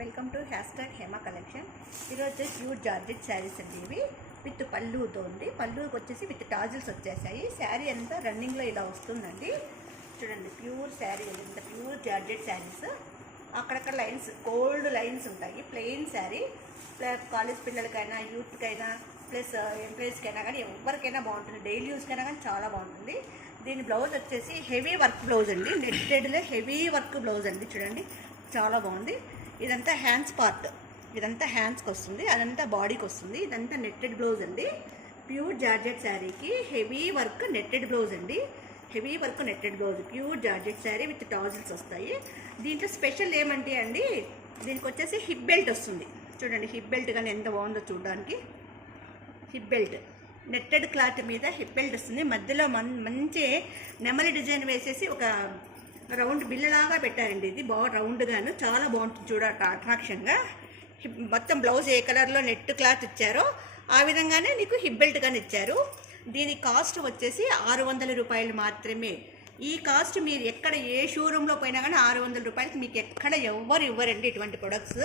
Welcome to hashtag Hema collection. ఈరోజు pure georgette saris అండి. ఇవి విత్ పళ్ళుతో ఉంది. పళ్ళుకి వచ్చేసి విత్ టాజిల్స్ వచ్చేసాయి. శారీ అంతా రన్నింగ్లో ఇలా వస్తుందండి. చూడండి, ప్యూర్ శారీ అండి. ఇంత ప్యూర్ జార్జెట్ శారీస్. అక్కడక్కడ లైన్స్, గోల్డ్ లైన్స్ ఉంటాయి. ప్లెయిన్ శారీ, కాలేజ్ పిల్లలకైనా, యూత్కైనా, ప్లస్ ఎంప్లాయీస్కైనా కానీ ఎవరికైనా బాగుంటుంది. డైలీ యూస్కైనా కానీ చాలా బాగుంటుంది. దీని బ్లౌజ్ వచ్చేసి హెవీ వర్క్ బ్లౌజ్ అండి. నెట్టెడ్లో హెవీ వర్క్ బ్లౌజ్ అండి. చూడండి, చాలా బాగుంది. ఇదంతా హ్యాండ్స్ పార్ట్, ఇదంతా హ్యాండ్స్కి వస్తుంది, అదంతా బాడీకి వస్తుంది. ఇదంతా నెట్టెడ్ బ్లౌజ్ అండి. ప్యూర్ జార్జెట్ శారీకి హెవీ వర్క్ నెట్టెడ్ బ్లౌజ్ అండి. Heavy work netted blouse, pure georgette sari with tassels వస్తాయి. దీంట్లో స్పెషల్ ఏమంటే అండి, దీనికి వచ్చేసి హిప్ బెల్ట్ వస్తుంది. చూడండి, హిప్ బెల్ట్ కానీ ఎంత బాగుందో చూడడానికి. హిప్ బెల్ట్ నెట్టెడ్ క్లాత్ మీద హిప్ బెల్ట్ వస్తుంది. మధ్యలో మంచి నెమలి డిజైన్ వేసేసి ఒక రౌండ్ బిల్లలాగా పెట్టారండి. ఇది బాగా రౌండ్గాను చాలా బాగుంటుంది చూడట, అట్రాక్షన్గా. మొత్తం బ్లౌజ్ ఏ కలర్లో నెట్ క్లాత్ ఇచ్చారో ఆ విధంగానే నీకు హిప్ బెల్ట్ కానీ ఇచ్చారు. దీని కాస్ట్ వచ్చేసి 600 రూపాయలు మాత్రమే. ఈ కాస్ట్ మీరు ఎక్కడ ఏ షోరూంలో పోయినా కానీ 600 రూపాయలకి మీకు ఎక్కడ ఎవరు ఇవ్వరండి ఇటువంటి ప్రొడక్ట్స్.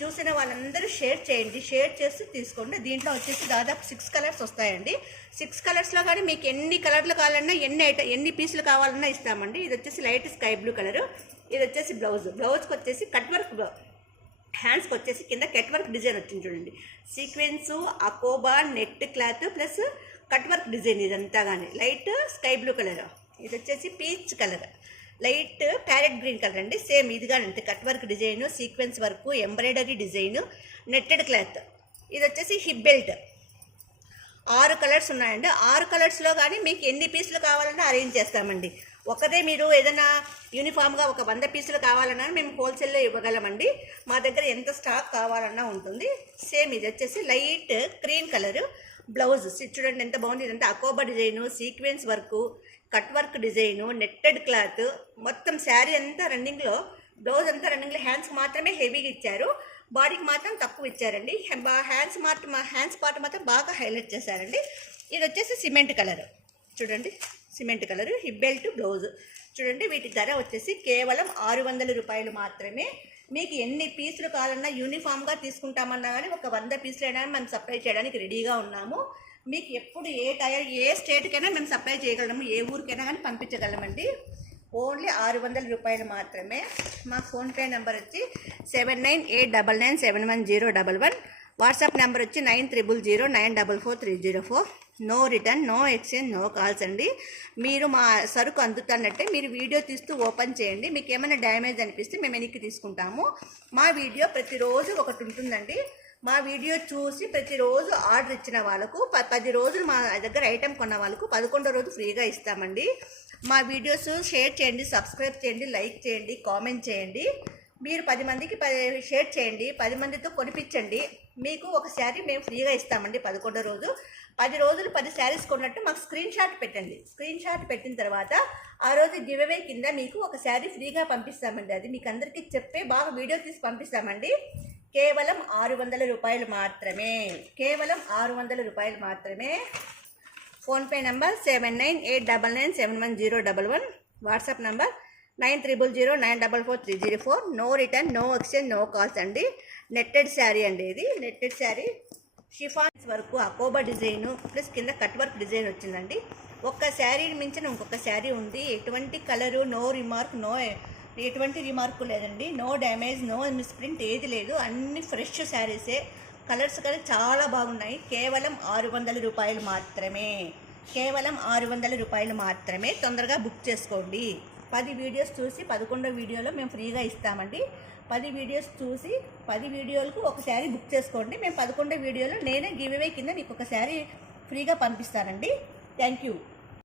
చూసిన వాళ్ళందరూ షేర్ చేయండి, షేర్ చేసి తీసుకోండి. దీంట్లో వచ్చేసి దాదాపు 6 కలర్స్ వస్తాయండి. 6 కలర్స్లో కానీ మీకు ఎన్ని కలర్లు కావాలన్నా, ఎన్ని పీసులు కావాలన్నా ఇస్తామండి. ఇది వచ్చేసి లైట్ స్కై బ్లూ కలరు. ఇది వచ్చేసి బ్లౌజ్కి వచ్చేసి కట్ వర్క్, హ్యాండ్స్కి వచ్చేసి కింద కట్ వర్క్ డిజైన్ వచ్చింది చూడండి. సీక్వెన్సు, అకోబా, net cloth plus cut work design. ఇదంతా కానీ లైట్ స్కై బ్లూ కలర్. ఇది వచ్చేసి peach colour, light parrot green colour అండి. సేమ్ ఇది కానీ అంతే, cut work design, sequence work, embroidery design, netted cloth. ఇది వచ్చేసి హిప్ బెల్ట్. 6 కలర్స్ ఉన్నాయండి. 6 కలర్స్లో కానీ మీకు ఎన్ని పీసులు కావాలన్నా అరేంజ్ చేస్తామండి. ఒకదే మీరు ఏదైనా యూనిఫామ్గా ఒక 100 పీసులు కావాలన్నా మేము హోల్సేల్లో ఇవ్వగలమండి. మా దగ్గర ఎంత స్టాక్ కావాలన్నా ఉంటుంది. సేమ్ ఇది వచ్చేసి లైట్ క్రీమ్ కలరు బ్లౌజ్. చూడండి ఎంత బాగుంది. ఇదంతా అకోబా design, sequence work, cut work design, netted cloth. మొత్తం శారీ అంతా రన్నింగ్లో, బ్లౌజ్ అంతా రన్నింగ్లో. హ్యాండ్స్ మాత్రమే హెవీగా ఇచ్చారు, బాడీకి మాత్రం తక్కువ ఇచ్చారండి. హ్యాండ్స్ పార్ట్ మాత్రం బాగా హైలైట్ చేశారండి. ఇది వచ్చేసి సిమెంట్ కలర్. చూడండి, cement colour hip belt blouse. చూడండి, వీటి ధర వచ్చేసి కేవలం 600 రూపాయలు మాత్రమే. మీకు ఎన్ని పీసులు కావాలన్నా, యూనిఫామ్గా తీసుకుంటామన్నా కానీ ఒక 100 పీసులైనా మనం సప్లై చేయడానికి రెడీగా ఉన్నాము. మీకు ఎప్పుడు ఏ స్టేట్కైనా మేము సప్లై చేయగలము, ఏ ఊరికైనా కానీ పంపించగలమండి. ఓన్లీ 600 రూపాయలు మాత్రమే. మా ఫోన్పే నెంబర్ వచ్చి 7989971011. వాట్సాప్ నెంబర్ వచ్చి 9009444304. No return, no exchange, no calls అండి. మీరు మా సరుకు అందుతున్నట్టే మీరు వీడియో తీస్తూ ఓపెన్ చేయండి. మీకు ఏమైనా డ్యామేజ్ అనిపిస్తే మేము వెనక్కి తీసుకుంటాము. మా వీడియో ప్రతిరోజు ఒకటి ఉంటుందండి. మా వీడియో చూసి ప్రతిరోజు ఆర్డర్ ఇచ్చిన వాళ్ళకు 10 రోజులు మా దగ్గర ఐటెం కొన్న వాళ్ళకు 11వ రోజు ఫ్రీగా ఇస్తామండి. మా వీడియోస్ షేర్ చేయండి, సబ్స్క్రైబ్ చేయండి, లైక్ చేయండి, కామెంట్ చేయండి. మీరు 10 మందికి షేర్ చేయండి, 10 మందితో కొనిపించండి. మీకు ఒక శారీ మేము ఫ్రీగా ఇస్తామండి 11వ రోజు. 10 రోజులు 10 శారీస్ కొన్నట్టు మాకు స్క్రీన్ షాట్ పెట్టండి. స్క్రీన్ షాట్ పెట్టిన తర్వాత ఆ రోజు గివ్ అవే కింద మీకు ఒక శారీ ఫ్రీగా పంపిస్తామండి. అది మీకు అందరికీ చెప్పే బాగా వీడియో తీసి పంపిస్తామండి. కేవలం 600 రూపాయలు మాత్రమే. కేవలం 600 రూపాయలు మాత్రమే. PhonePe number 7989971011. WhatsApp number 9009444304. No return, no exchange, no calls అండి. నెట్టెడ్ శారీ అండి. ఇది నెట్టెడ్ శారీ, షిఫాన్స్ వరకు, అకోబా డిజైను ప్లస్ కింద కట్ వర్క్ డిజైన్ వచ్చిందండి. ఒక్క శారీ మించిన ఇంకొక శారీ ఉంది. ఎటువంటి కలరు, నో రిమార్క్, ఎటువంటి రిమార్కు లేదండి. నో డ్యామేజ్, నో మిస్ప్రింట్ ఏది లేదు. అన్ని ఫ్రెష్ శారీసే. కలర్స్ కానీ చాలా బాగున్నాయి. కేవలం 600 రూపాయలు మాత్రమే. కేవలం 600 రూపాయలు మాత్రమే. తొందరగా బుక్ చేసుకోండి. 10 వీడియోస్ చూసి 11వ వీడియోలో మేము ఫ్రీగా ఇస్తామండి. 10 వీడియోస్ చూసి 10 వీడియోలకు ఒక శారీ బుక్ చేసుకోండి. మేము 11వ వీడియోలో నేనే గివ్ అవే కింద మీకు ఒక శారీ ఫ్రీగా పంపిస్తానండి. Thank you.